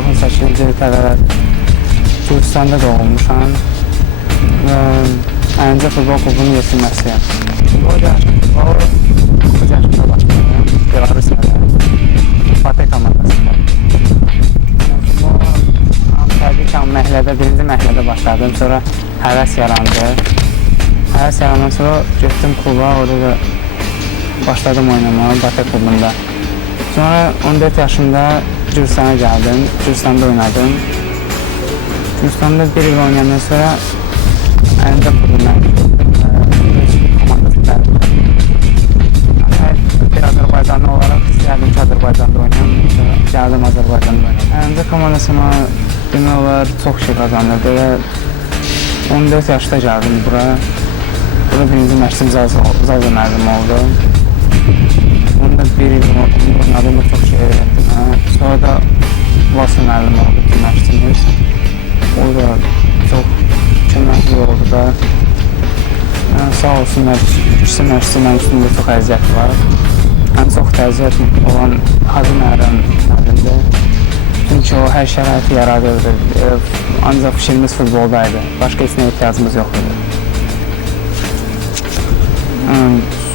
çox 18-ci il təvəllüd Gürcüstanda doğulmuşam və Əlincə futbol klubunun yetirməsiyəm. Futbol futbolu 9 yaşında başladım, Belarusiyada, Fatih komandasında. Futbolu təbii məhəllədə, birinci məhəllədə başladım, sonra həvəs yarandı. Həvəs yarandan sonra getdim kluba, orada da başladım oynamağa, Batı klubunda. Sonra 14 yaşında Gürcüstana gəldim, Gürcüstanda oynadım. Gürcüstanda bir il oynayandan sonra Əlincə klubuna komandası gəldim. Bir Azərbaycanlı olaraq istəyərdim ki, Azərbaycanda oynayam, gəldim Azərbaycanda oynayam. Əlincə komandasına demək olar çox şey qazandırdı və 14 yaşda gəldim bura. Burada birinci məşqim Zaza müəllim oldu. Onda bir il oynadığımda çox şey öyrətdim. Sonra da Vasa müəllim oldu ki, məşqimiz. Orada çox köməkli oldu da. Sağ olsunlar, ikisi məşqi mənim üstümdə çox əziyyət var. Ən çox əziyyət olan Hacı müəllimdir. Çünki o hər şəraiti yaradırdı. Ancaq fikrimiz futboldaydı. Başqa heç nəyə ehtiyacımız yox idi.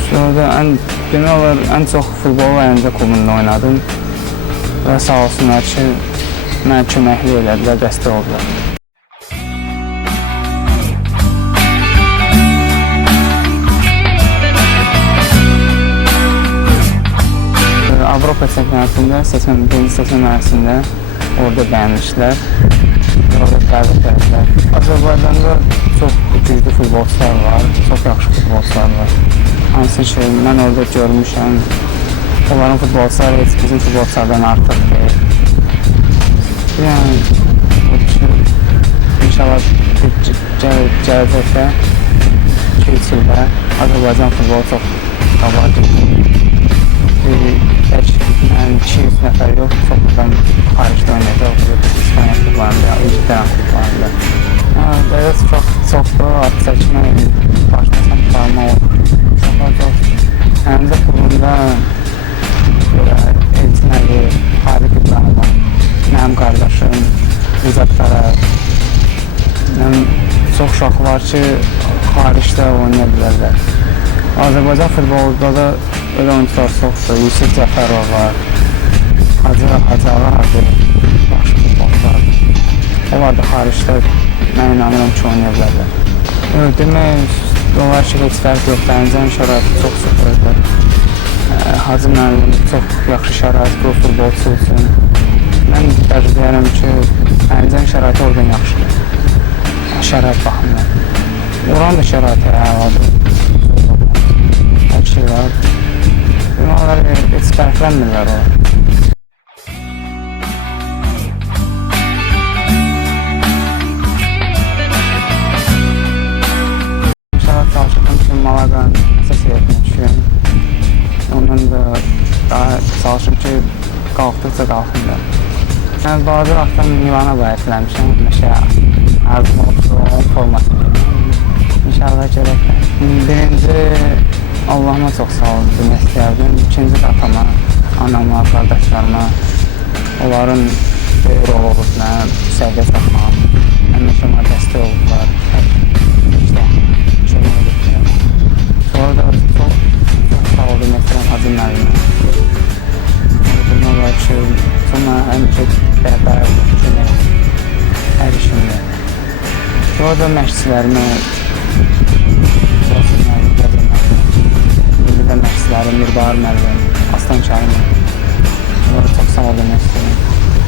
Sonra da demək olar, ən çox futbolu Əlincə klubunda oynadım və sağ olsunlar ki, mənə köməkli elədilər, dəstək oldular. Avropa çempionatında birinci seçmə mərhələsində orada bəyənmişlər, orada dəvət edilər. Azərbaycanda çox güclü futbolçular var, çox yaxşı futbolçular var. Hansı ki, mən orada görmüşəm, onların futbolçuları heç bizim futbolçulardan artıq deyil. Yəni, inşallah gələcəkdə, 2-3 ildə Azərbaycan futbolu çox qabağa gedir. Tək 200 nəfər yox, çox buradan xaricdə oynayacaq, İspanya klublarında, İngiltərə klublarında. Dəyət çoxdur, at çəkmə, başlasam qalma olur. Əlincə klubunda Elçin Əliyev, Xaliq İbrahimov, mənim qardaşım, İzzət Qarayev. Çox uşaq var ki, xaricdə oynaya bilərlər. Azərbaycan futbolunda da elə oyuncular çoxdur. Yusuf Cəfərov var, Hacı Ağardır, yaxşı futbolcular. Onlar da xaricdə mən inanıram ki, oynaya bilərlər. Demək olar ki, heç fərq yoxdur. Əlincənin şəraiti çox sıfırdır. Hacı müəllim çox yaxşı şərait qurur futbolçu üçün. Mən tərcih edərəm ki, Əlincənin şəraiti oradan yaxşıdır. Şərait baxımdan. Oranın da şəraiti əladır. Hər şey var. Onlar heç fərqlənmirlər o. İnşallah çalışırım ki, Malaqanın əsas heyətinə düşürəm. Ondan da daha çalışım ki, qalxdıqca qalxım da. Mən balaca vaxtdan Milana bayətləmişəm. Arzum oldu, onun formasını. İnşallah gələklər. Birinci, Allahıma çox sağ olun demək istəyərdim. İkinci də atama, anama, qardaşlarıma, onların böyük rol olub mənə səviyyə çatmaq. Həmişə dəstək oldular. Kömək ediblər. Sonra da çox sağ olun demək istəyirəm Hacı müəllimə. Demək olar ki, sonra həmişə bərabər kömək hər işimdə. Sonra da məşqçilərimə